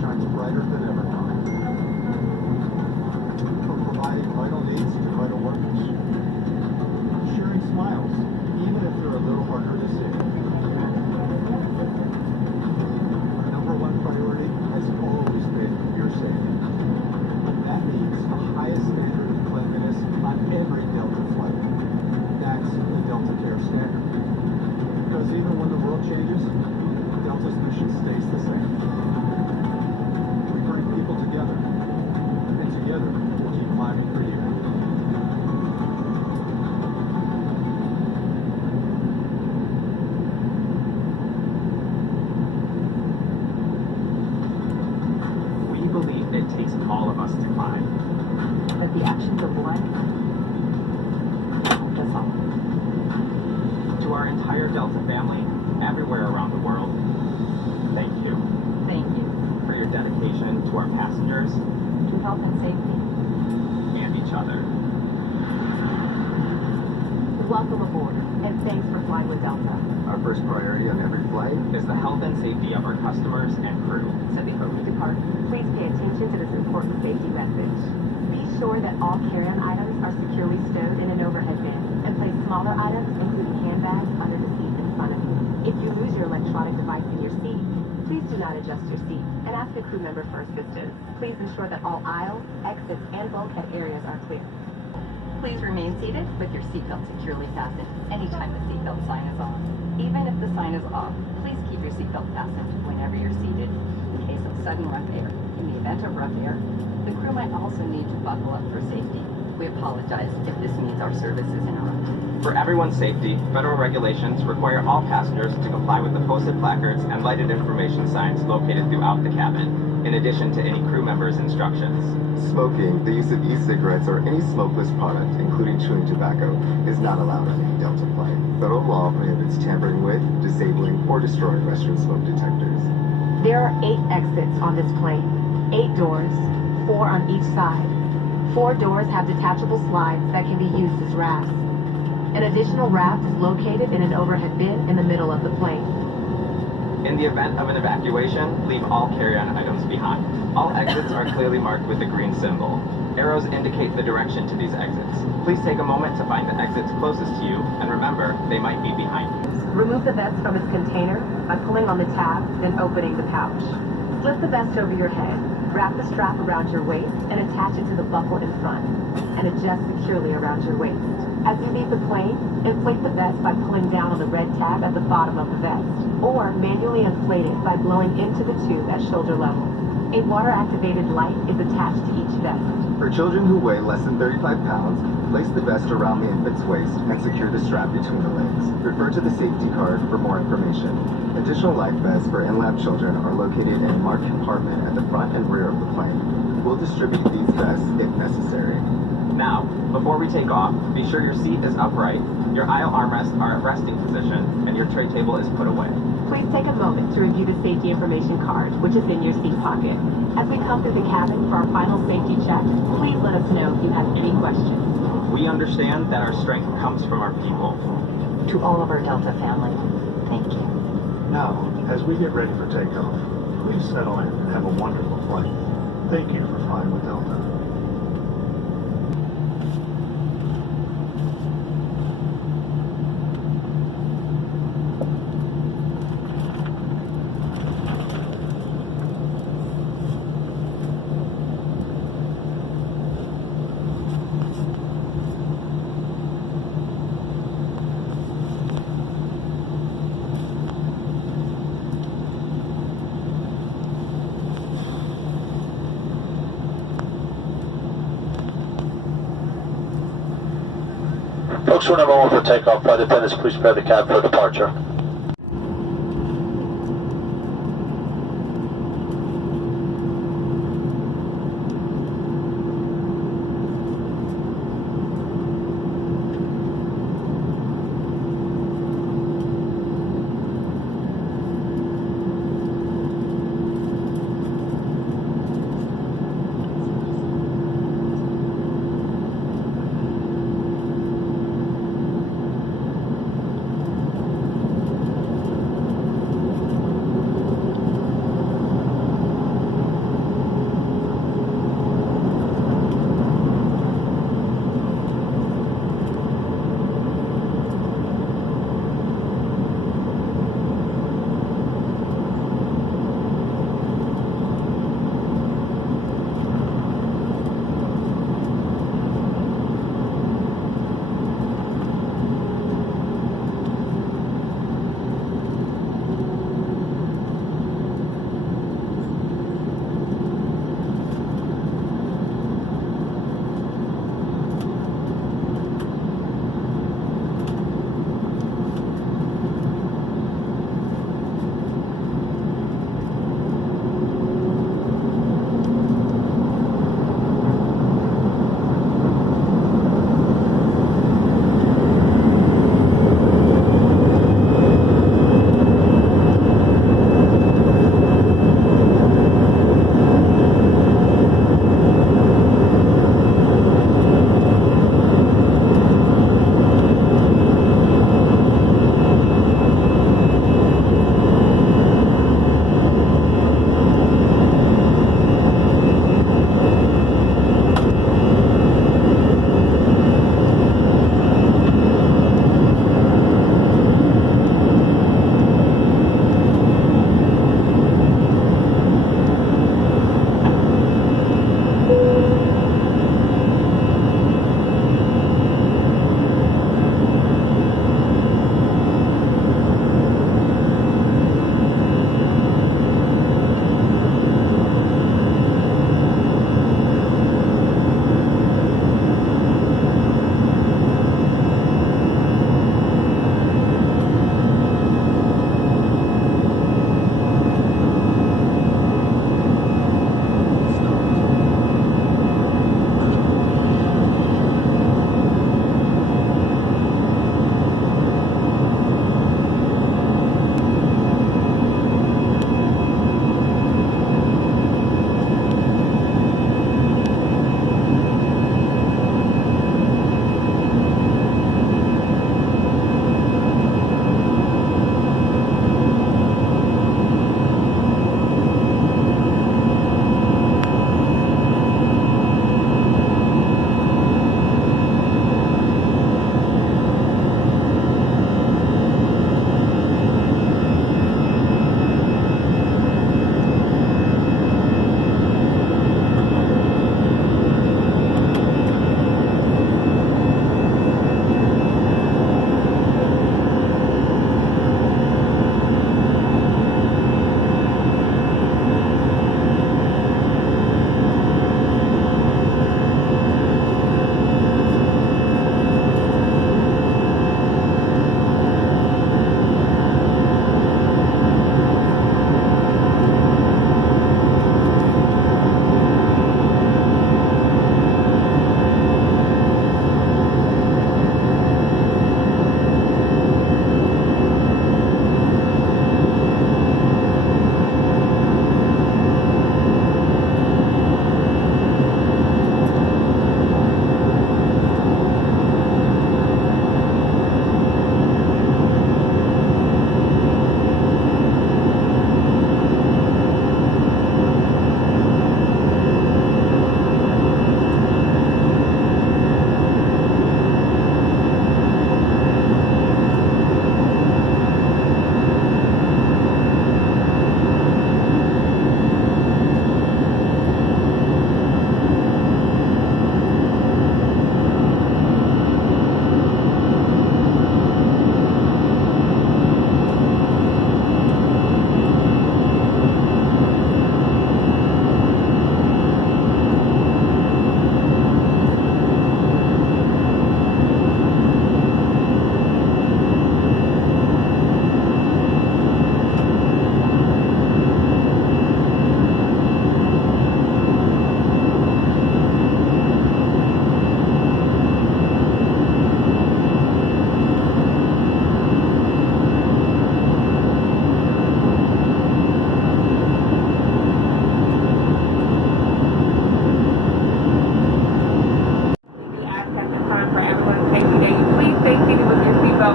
shines brighter than ever tonight. From providing vital needs to vital workers. Sharing smiles, even if they're a little harder to see. Our number one priority has always been your safety. That means the highest standard of cleanliness on every Delta flight. That's the Delta Care Standard. Because even when the world changes, Delta's mission stays the same. We bring people together, and together we'll keep climbing for you. We believe it takes all of us to climb. But the actions of one help us all. To our entire Delta family, everywhere around the world, thank you Thank you. for your dedication to our passengers To health and safety. and each other. Welcome aboard, and thanks for flying with Delta. Our first priority on every flight Is the health and safety of our customers and crew. So before we depart, please pay attention to this important safety message. Be sure that all carry-on items are securely stowed in an overhead bin, and place smaller items, including handbags, under the seat in front of you. If you lose your electronic device in your seat, please do not adjust your seat and ask a crew member for assistance. Please ensure that all aisles, exits, and bulkhead areas are clear. Please remain seated with your seatbelt securely fastened anytime the seatbelt sign is on. Even if the sign is off, please keep your seatbelt fastened whenever you're seated. In case of sudden rough air, in the event of rough air, the crew might also need to buckle up for safety. We apologize if this means our service is interrupted. For everyone's safety, federal regulations require all passengers to comply with the posted placards and lighted information signs located throughout the cabin, in addition to any crew member's instructions. Smoking, the use of e-cigarettes, or any smokeless product, including chewing tobacco, is not allowed on any Delta flight. Federal law prohibits tampering with, disabling, or destroying restroom smoke detectors. There are 8 exits on this plane. 8 doors, 4 on each side. 4 doors have detachable slides that can be used as rafts. An additional raft is located in an overhead bin in the middle of the plane. In the event of an evacuation, leave all carry-on items behind. All exits are clearly marked with a green symbol. Arrows indicate the direction to these exits. Please take a moment to find the exits closest to you, and remember, they might be behind you. Remove the vest from its container by pulling on the tab, then opening the pouch. Slip the vest over your head, wrap the strap around your waist, and attach it to the buckle in front, and adjust securely around your waist. As you leave the plane, inflate the vest by pulling down on the red tab at the bottom of the vest, or manually inflate it by blowing into the tube at shoulder level. A water-activated light is attached to each vest. For children who weigh less than 35 pounds, place the vest around the infant's waist and secure the strap between the legs. Refer to the safety card for more information. Additional life vests for in-lab children are located in a marked compartment at the front and rear of the plane. We'll distribute these vests if necessary. Now, before we take off, be sure your seat is upright, your aisle armrests are at resting position, and your tray table is put away. Please take a moment to review the safety information card, which is in your seat pocket. As we come through the cabin for our final safety check, please let us know if you have any questions. We understand that our strength comes from our people. To all of our Delta family, thank you. Now, as we get ready for takeoff, please settle in and have a wonderful flight. Thank you for flying with Delta. Folks, we're number 1 for takeoff. Flight attendants, please prepare the cab for departure.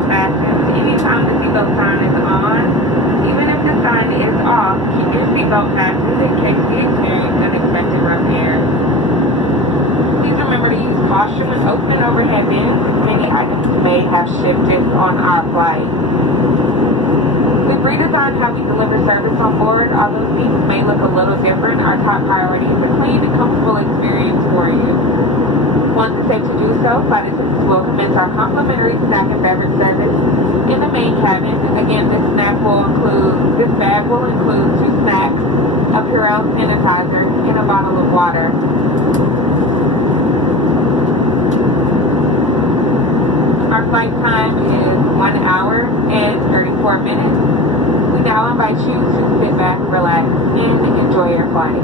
seatbelt fastened. Anytime the seatbelt sign is on, even if the sign is off, keep your seatbelt fastened in case we experience unexpected repairs. Please remember to use caution when opening overhead bins. Many items may have shifted on our flight. We've redesigned how we deliver service on board. Although seats may look a little different, our top priority is a clean and comfortable experience for you. Once it's safe to do so, flight attendants will commence our complimentary snack and beverage service in the main cabin. Again, this bag will include 2 snacks, a Purell sanitizer, and a bottle of water. Our flight time is 1 hour and 34 minutes. We now invite you to sit back, relax, and enjoy your flight.